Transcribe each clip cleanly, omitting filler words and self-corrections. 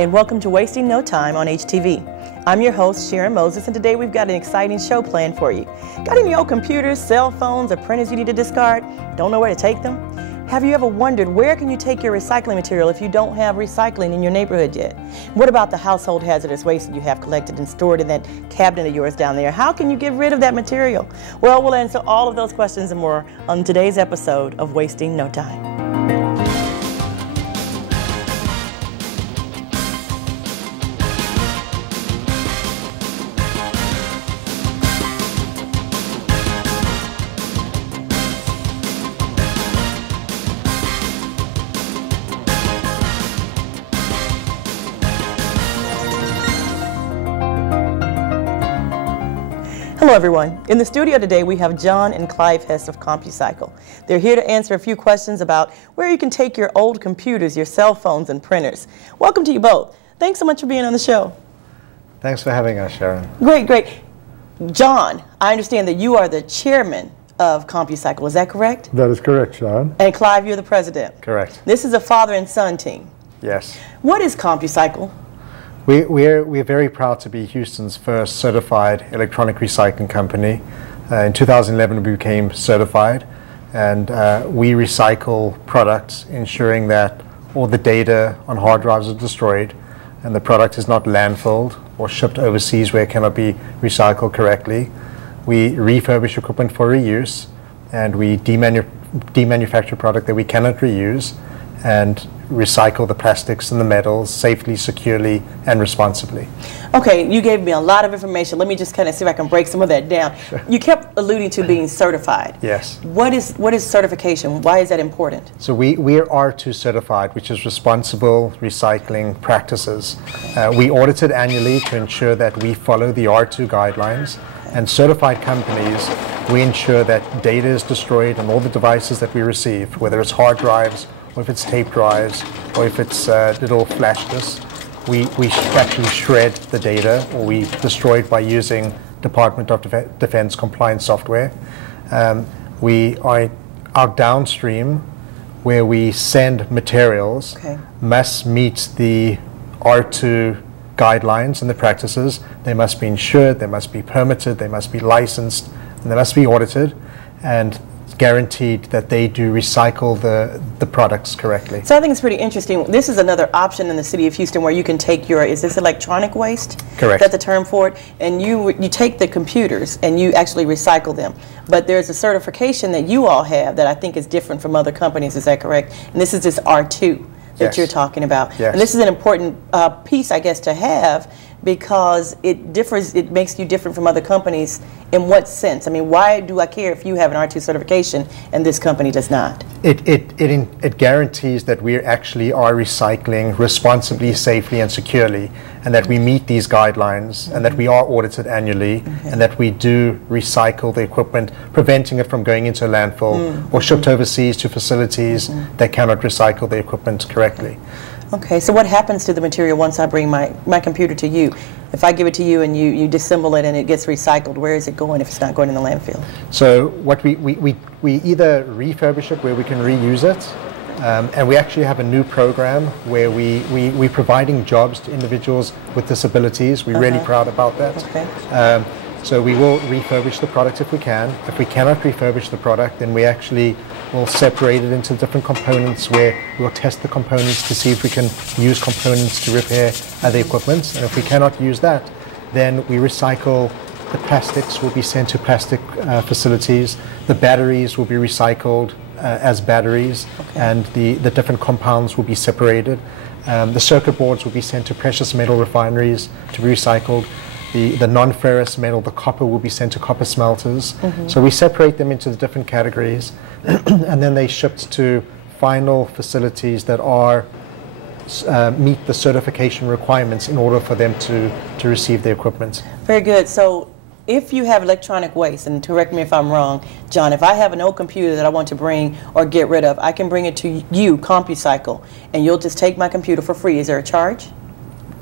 And welcome to Wasting No Time on HTV. I'm your host, Sharon Moses, and today we've got an exciting show planned for you. Got any old computers, cell phones, or printers you need to discard? Don't know where to take them? Have you ever wondered where can you take your recycling material if you don't have recycling in your neighborhood yet? What about the household hazardous waste that you have collected and stored in that cabinet of yours down there? How can you get rid of that material? Well, we'll answer all of those questions and more on today's episode of Wasting No Time. Hello everyone. In the studio today we have John and Clive Hess of CompuCycle. They're here to answer a few questions about where you can take your old computers, your cell phones and printers. Welcome to you both. Thanks so much for being on the show. Thanks for having us, Sharon. Great. John, I understand that you are the chairman of CompuCycle. Is that correct? That is correct, Sharon. And Clive, you're the president. Correct. This is a father and son team. Yes. What is CompuCycle? We're very proud to be Houston's first certified electronic recycling company. In 2011 we became certified, and we recycle products, ensuring that all the data on hard drives are destroyed and the product is not landfilled or shipped overseas where it cannot be recycled correctly. We refurbish equipment for reuse, and we demanufacture product that we cannot reuse, and recycle the plastics and the metals safely, securely, and responsibly. Okay, you gave me a lot of information. Let me just kind of see if I can break some of that down. Sure. You kept alluding to being certified. Yes. What is certification? Why is that important? So we are R2 certified, which is responsible recycling practices. We audit it annually to ensure that we follow the R2 guidelines. And certified companies, we ensure that data is destroyed on all the devices that we receive, whether it's hard drives, or if it's tape drives, or if it's little flash disks. We actually shred the data, or we destroy it by using Department of Defense compliance software. Our downstream, where we send materials, must meet the R2 guidelines and the practices. They must be insured, they must be permitted, they must be licensed, and they must be audited, and guaranteed that they do recycle the products correctly. So I think it's pretty interesting. This is another option in the city of Houston where you can take your, is this electronic waste? Correct. That's the term for it. And you take the computers and you actually recycle them. But there's a certification that you all have that I think is different from other companies, is that correct? And this is this R2 that Yes. you're talking about. Yes. And this is an important piece, I guess, to have, because it makes you different from other companies. In what sense? I mean, why do I care if you have an R2 certification and this company does not? It guarantees that we actually are recycling responsibly, safely, and securely, and that we meet these guidelines, and that we are audited annually, and that we do recycle the equipment, preventing it from going into a landfill or shipped overseas to facilities that cannot recycle the equipment correctly. Okay, so what happens to the material once I bring my computer to you? If I give it to you and you disassemble it and it gets recycled, where is it going if it's not going in the landfill? So what we either refurbish it where we can reuse it, and we actually have a new program where we're providing jobs to individuals with disabilities. We're really proud about that. Okay. So we will refurbish the product if we can. If we cannot refurbish the product, then we actually will separate it into different components where we'll test the components to see if we can use components to repair other equipment. And if we cannot use that, then we recycle the plastics, will be sent to plastic facilities. The batteries will be recycled as batteries, and the different compounds will be separated. The circuit boards will be sent to precious metal refineries to be recycled. The non-ferrous metal, the copper, will be sent to copper smelters. So we separate them into the different categories, and then they shipped to final facilities that are meet the certification requirements in order for them to receive the equipment. Very good. So if you have electronic waste, and correct me if I'm wrong, John, if I have an old computer that I want to bring or get rid of, I can bring it to you, CompuCycle, and you'll just take my computer for free. Is there a charge?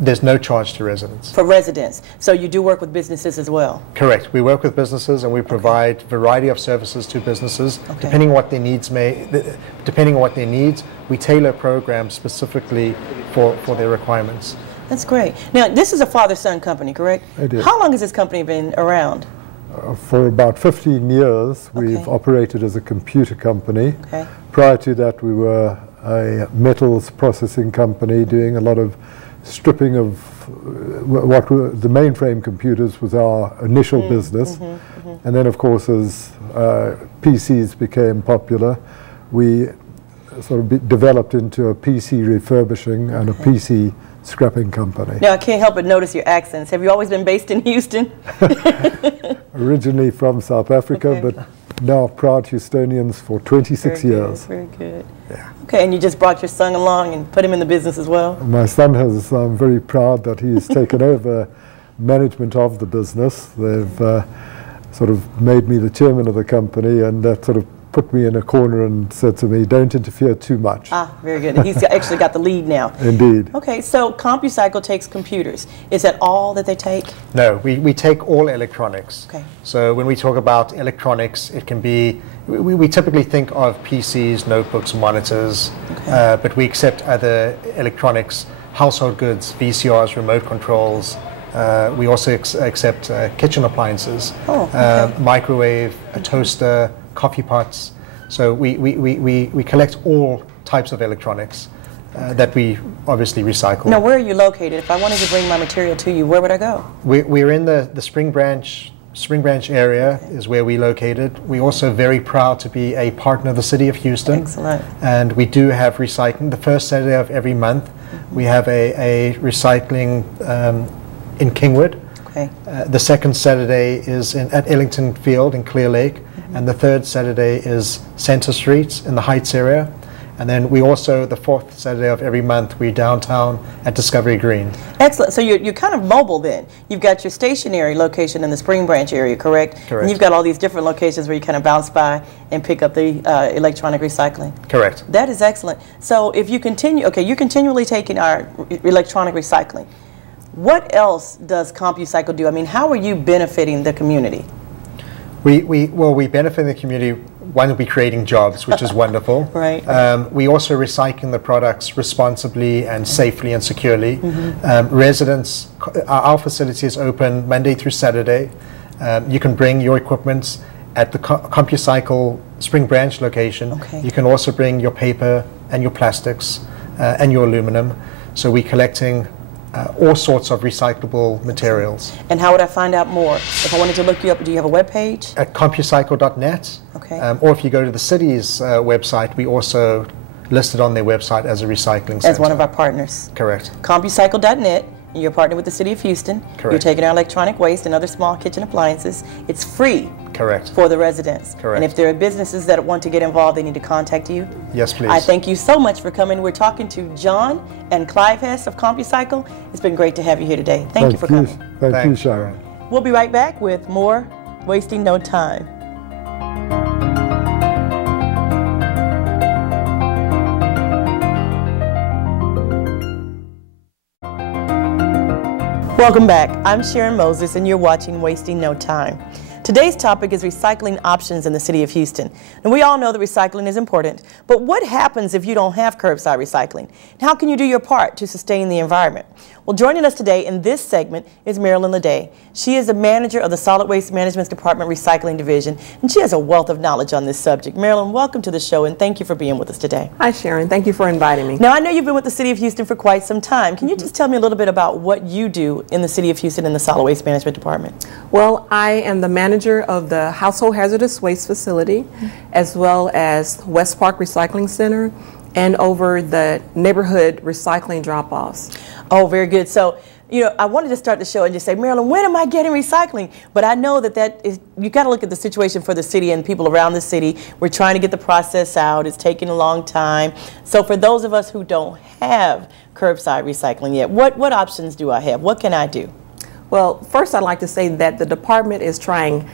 There's no charge to residents. For residents. So you do work with businesses as well? Correct. We work with businesses, and we provide a variety of services to businesses. Depending on what their needs we tailor programs specifically for their requirements. That's great. Now, this is a father-son company, correct? It is. How long has this company been around? For about 15 years, we've Okay. operated as a computer company. Okay. Prior to that, we were a metals processing company doing a lot of stripping of what were the mainframe computers was our initial business. And then, of course, as PCs became popular, we sort of developed into a PC refurbishing and a PC scrapping company. Now, I can't help but notice your accents. Have you always been based in Houston? Originally from South Africa, Okay. but now proud Houstonians for 26 Very good, years. very good. Yeah. Okay, and you just brought your son along and put him in the business as well? My son has, I'm very proud that he's taken over management of the business. They've sort of made me the chairman of the company, and that sort of put me in a corner and said to me, don't interfere too much. Ah, very good. And he's actually got the lead now. Indeed. Okay, so CompuCycle takes computers. Is that all that they take? No, we take all electronics. Okay. So when we talk about electronics, it can be, we typically think of PCs, notebooks, monitors, but we accept other electronics, household goods, VCRs, remote controls. We also accept kitchen appliances, Oh, okay. microwave, a toaster, coffee pots. So we collect all types of electronics that we obviously recycle. Now, where are you located? If I wanted to bring my material to you, where would I go? We're in the Spring Branch area is where we're located. We're also very proud to be a partner of the City of Houston. Excellent. And we do have recycling. The first Saturday of every month, we have a recycling in Kingwood. Okay. The second Saturday is at Ellington Field in Clear Lake. And the third Saturday is Center Street in the Heights area. And then we also, the fourth Saturday of every month, we're downtown at Discovery Green. Excellent. So you're kind of mobile then. You've got your stationary location in the Spring Branch area, correct? Correct. And you've got all these different locations where you kind of bounce by and pick up the electronic recycling. Correct. That is excellent. So if you continue, okay, you're continually taking our electronic recycling. What else does CompuCycle do? I mean, how are you benefiting the community? We benefit the community. One, we're creating jobs, which is wonderful. Right. We also recycling the products responsibly and safely and securely. Residents, our facility is open Monday through Saturday. You can bring your equipment at the CompuCycle Spring Branch location. Okay. You can also bring your paper and your plastics and your aluminum. So we're collecting all sorts of recyclable materials. And how would I find out more? If I wanted to look you up, do you have a web page? At CompuCycle.net. Okay. Or if you go to the city's website, we also listed on their website as a recycling center. As one of our partners. Correct. CompuCycle.net, and you're partnered with the City of Houston. Correct. You're taking our electronic waste and other small kitchen appliances. It's free Correct. for the residents. Correct. And if there are businesses that want to get involved, they need to contact you. Yes, please. I thank you so much for coming. We're talking to John and Clive Hess of CompuCycle. It's been great to have you here today. Thank you for coming. Thank you, Thanks, Sharon. We'll be right back with more Wasting No Time. Welcome back. I'm Sharon Moses, and you're watching Wasting No Time. Today's topic is recycling options in the City of Houston. And we all know that recycling is important, but what happens if you don't have curbside recycling? And how can you do your part to sustain the environment? Well, joining us today in this segment is Marilyn Leday. She is the manager of the Solid Waste Management Department Recycling Division, and she has a wealth of knowledge on this subject. Marilyn, welcome to the show, and thank you for being with us today. Hi, Sharon. Thank you for inviting me. Now, I know you've been with the City of Houston for quite some time. Can you just tell me a little bit about what you do in the City of Houston in the Solid Waste Management Department? Well, I am the manager of the Household Hazardous Waste Facility, as well as West Park Recycling Center, and over the neighborhood recycling drop-offs. Oh, very good. So, you know, I wanted to start the show and just say, Marilyn, when am I getting recycling? But I know that you got to look at the situation for the city and people around the city. We're trying to get the process out. It's taking a long time. So for those of us who don't have curbside recycling yet, what options do I have? What can I do? Well, first I'd like to say that the department is trying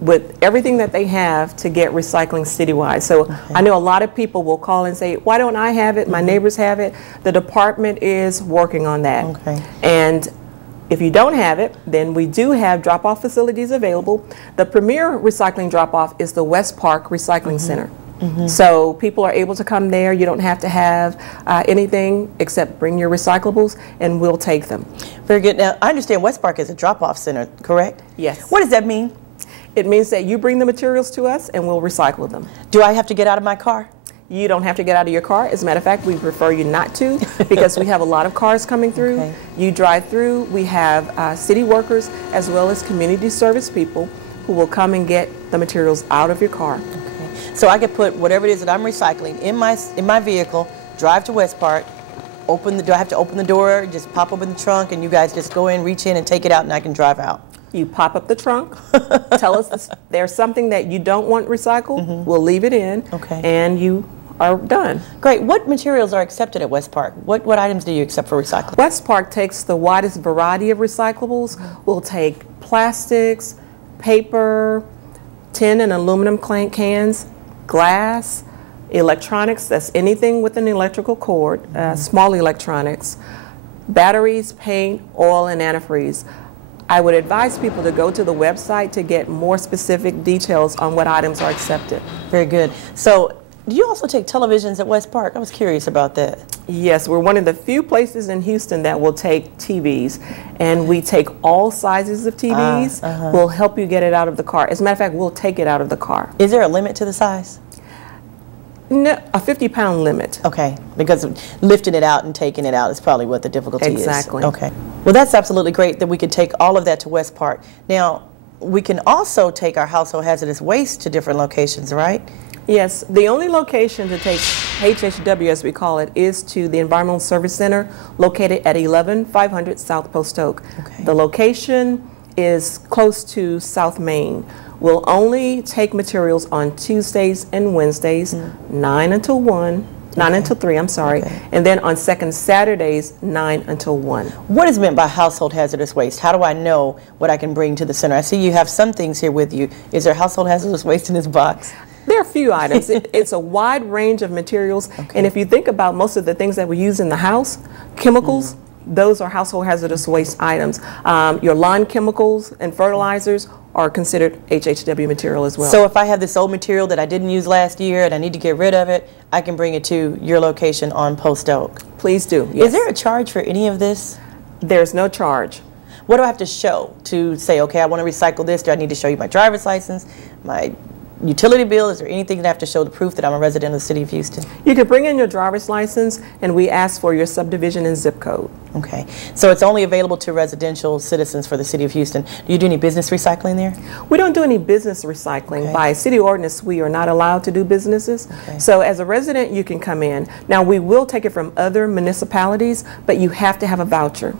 with everything that they have to get recycling citywide. So I know a lot of people will call and say, why don't I have it? My neighbors have it. The department is working on that. Okay. And if you don't have it, then we do have drop-off facilities available. The premier recycling drop-off is the West Park Recycling Center. So people are able to come there. You don't have to have anything except bring your recyclables, and we'll take them. Very good. Now, I understand West Park is a drop-off center, correct? Yes. What does that mean? It means that you bring the materials to us, and we'll recycle them. Do I have to get out of my car? You don't have to get out of your car. As a matter of fact, we prefer you not to, because we have a lot of cars coming through. Okay. You drive through. We have city workers as well as community service people who will come and get the materials out of your car. So I could put whatever it is that I'm recycling in my vehicle, drive to West Park, do I have to open the door, just pop open the trunk, and you guys just go in, reach in, and take it out, and I can drive out? You pop up the trunk, tell us there's something that you don't want recycled, we'll leave it in, and you are done. Great. What materials are accepted at West Park? What items do you accept for recycling? West Park takes the widest variety of recyclables. We'll take plastics, paper, tin and aluminum cans, glass, electronics, that's anything with an electrical cord, small electronics, batteries, paint, oil, and antifreeze. I would advise people to go to the website to get more specific details on what items are accepted. Very good. So, do you also take televisions at West Park? I was curious about that. Yes, we're one of the few places in Houston that will take TVs, and we take all sizes of TVs. We'll help you get it out of the car. As a matter of fact, we'll take it out of the car. Is there a limit to the size? No, a 50-pound limit. Okay, because lifting it out and taking it out is probably what the difficulty is. Exactly. Okay. Well, that's absolutely great that we could take all of that to West Park. Now, we can also take our household hazardous waste to different locations, right? Yes, the only location to take HHW, as we call it, is to the Environmental Service Center located at 11500 South Post Oak. Okay. The location is close to South Main. We'll only take materials on Tuesdays and Wednesdays, 9 until 3, I'm sorry, and then on second Saturdays, 9 until 1. What is meant by household hazardous waste? How do I know what I can bring to the center? I see you have some things here with you. Is there household hazardous waste in this box? There are a few items. It's a wide range of materials, and if you think about most of the things that we use in the house, chemicals, those are household hazardous waste items. Your lawn chemicals and fertilizers are considered HHW material as well. So if I have this old material that I didn't use last year and I need to get rid of it, I can bring it to your location on Post Oak? Please do, yes. Is there a charge for any of this? There's no charge. What do I have to show to say, okay, I want to recycle this? Do I need to show you my driver's license, my utility bill? Is there anything that I have to show to proof that I'm a resident of the city of Houston? You can bring in your driver's license, and we ask for your subdivision and zip code. Okay, so it's only available to residential citizens for the city of Houston. Do you do any business recycling there? We don't do any business recycling. Okay. By city ordinance, we are not allowed to do businesses. Okay. So as a resident, you can come in. Now, we will take it from other municipalities, but you have to have a voucher.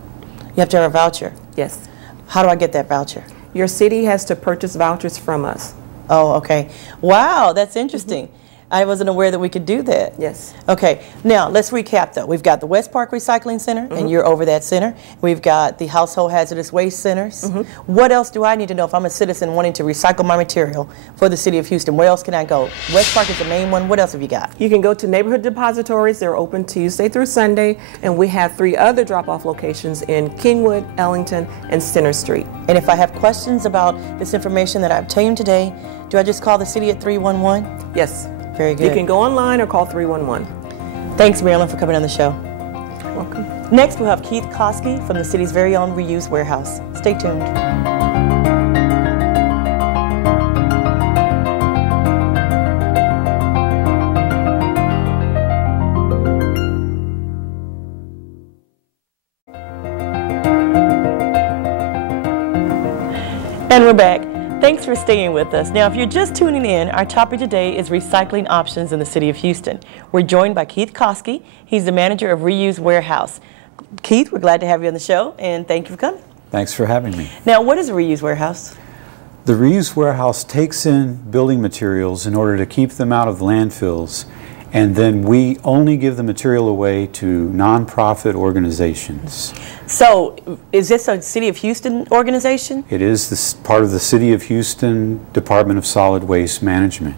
You have to have a voucher? Yes. How do I get that voucher? Your city has to purchase vouchers from us. Oh, okay. Wow, that's interesting. I wasn't aware that we could do that. Yes. Okay, now let's recap though. We've got the West Park Recycling Center, and you're over that center. We've got the Household Hazardous Waste Centers. What else do I need to know if I'm a citizen wanting to recycle my material for the city of Houston? Where else can I go? West Park is the main one. What else have you got? You can go to neighborhood depositories. They're open Tuesday through Sunday, and we have 3 other drop-off locations in Kingwood, Ellington, and Center Street. And if I have questions about this information that I obtained today, do I just call the city at 311? Yes. Very good. You can go online or call 311. Thanks, Marilyn, for coming on the show. Welcome. Next, we'll have Keith Koski from the city's very own Reuse Warehouse. Stay tuned. And we're back. Thanks for staying with us. Now, if you're just tuning in, our topic today is recycling options in the city of Houston. We're joined by Keith Koski. He's the manager of Reuse Warehouse. Keith, we're glad to have you on the show, and thank you for coming. Thanks for having me. Now, what is a Reuse Warehouse? The Reuse Warehouse takes in building materials in order to keep them out of landfills, and then we only give the material away to nonprofit organizations. So, is this a City of Houston organization? It is part of the City of Houston Department of Solid Waste Management.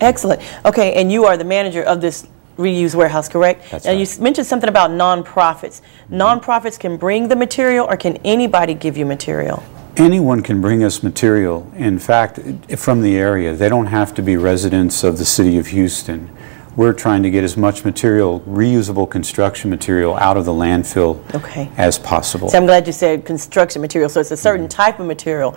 Excellent. Okay, and you are the manager of this Reuse Warehouse, correct? That's now, right. You mentioned something about nonprofits. Nonprofits can bring the material, or can anybody give you material? Anyone can bring us material. In fact, from the area. They don't have to be residents of the city of Houston. We're trying to get as much material, reusable construction material, out of the landfill as possible. So I'm glad you said construction material. So it's a certain type of material